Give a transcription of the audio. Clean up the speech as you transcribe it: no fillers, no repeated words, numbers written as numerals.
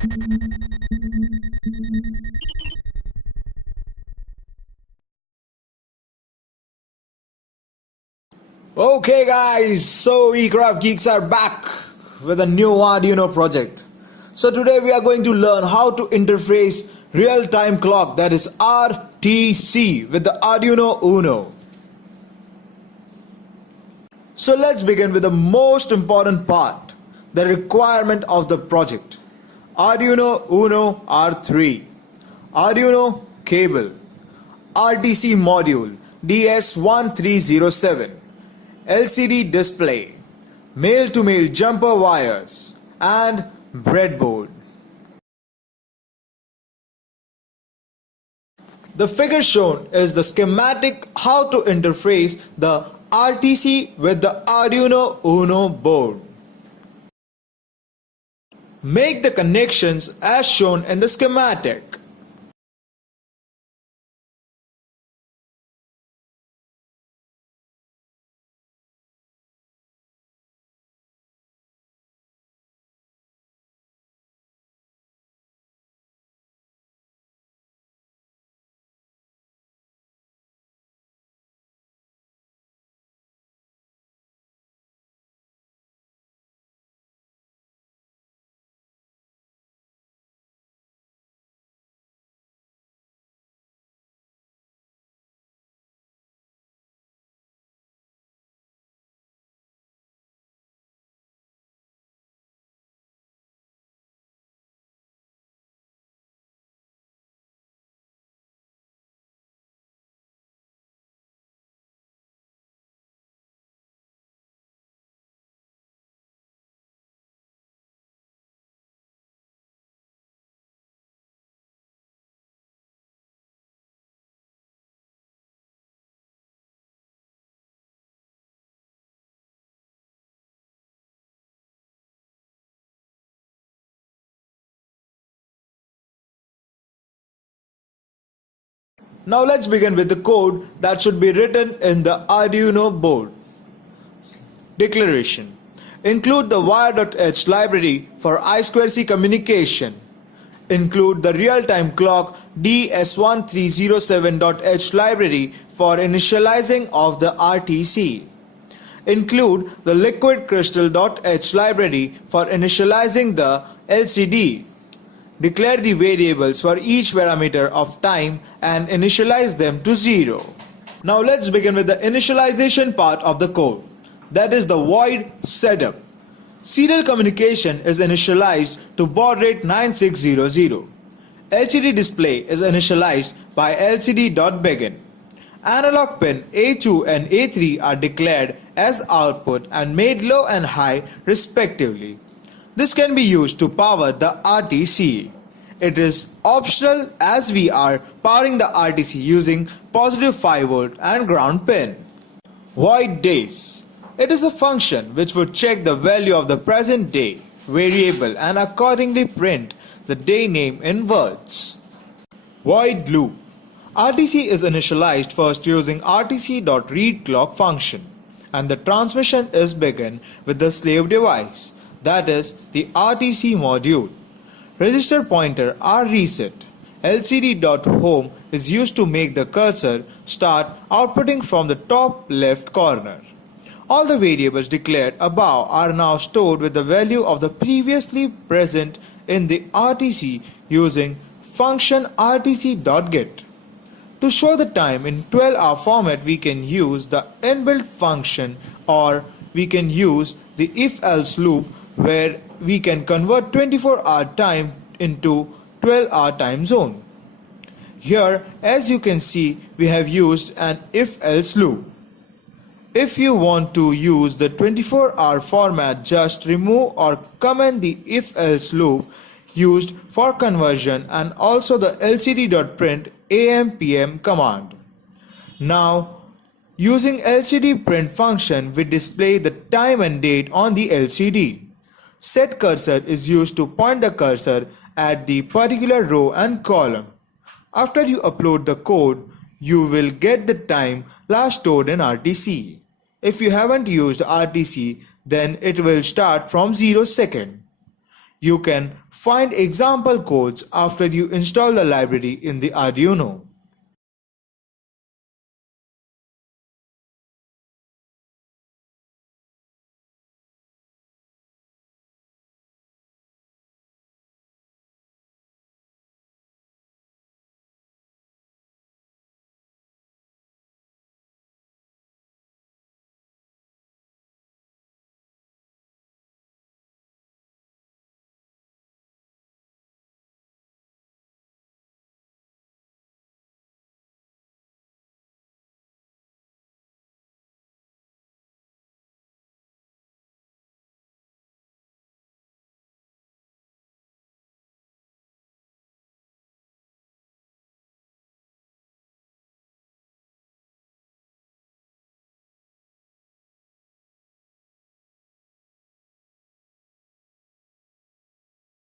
Okay guys, so Ekraft Geeks are back with a new Arduino project. So today we are going to learn how to interface real-time clock, that is RTC, with the Arduino Uno. So let's begin with the most important part, the requirement of the project. Arduino Uno R3, Arduino cable, RTC module DS3231 LCD display, male-to-male jumper wires, and breadboard. The figure shown is the schematic how to interface the RTC with the Arduino Uno board. Make the connections as shown in the schematic. Now let's begin with the code that should be written in the Arduino board. Declaration. Include the wire.h library for I2C communication. Include the real-time clock DS3231 library for initializing of the RTC. Include the liquid crystal.h library for initializing the LCD. Declare the variables for each parameter of time and initialize them to 0. Now let's begin with the initialization part of the code. That is the void setup. Serial communication is initialized to baud rate 9600. LCD display is initialized by lcd.begin. Analog pin A2 and A3 are declared as output and made low and high respectively. This can be used to power the RTC. It is optional as we are powering the RTC using positive 5V and ground pin. Void days. It is a function which would check the value of the present day variable and accordingly print the day name in words. Void loop. RTC is initialized first using rtc.readClock function, and the transmission is begun with the slave device, that is the RTC module. Register pointer are reset. LCD.home is used to make the cursor start outputting from the top left corner. All the variables declared above are now stored with the value of the previously present in the RTC using function rtc.get. To show the time in 12-hour format, we can use the inbuilt function, or we can use the if-else loop where we can convert 24-hour time into 12-hour time zone. Here, as you can see, we have used an if-else loop. If you want to use the 24-hour format, just remove or comment the if-else loop used for conversion and also the lcd.print am/pm command. Now, using lcd print function, we display the time and date on the LCD. Set cursor is used to point the cursor at the particular row and column. After you upload the code, you will get the time last stored in RTC. If you haven't used RTC, then it will start from 0 second. You can find example codes after you install the library in the Arduino.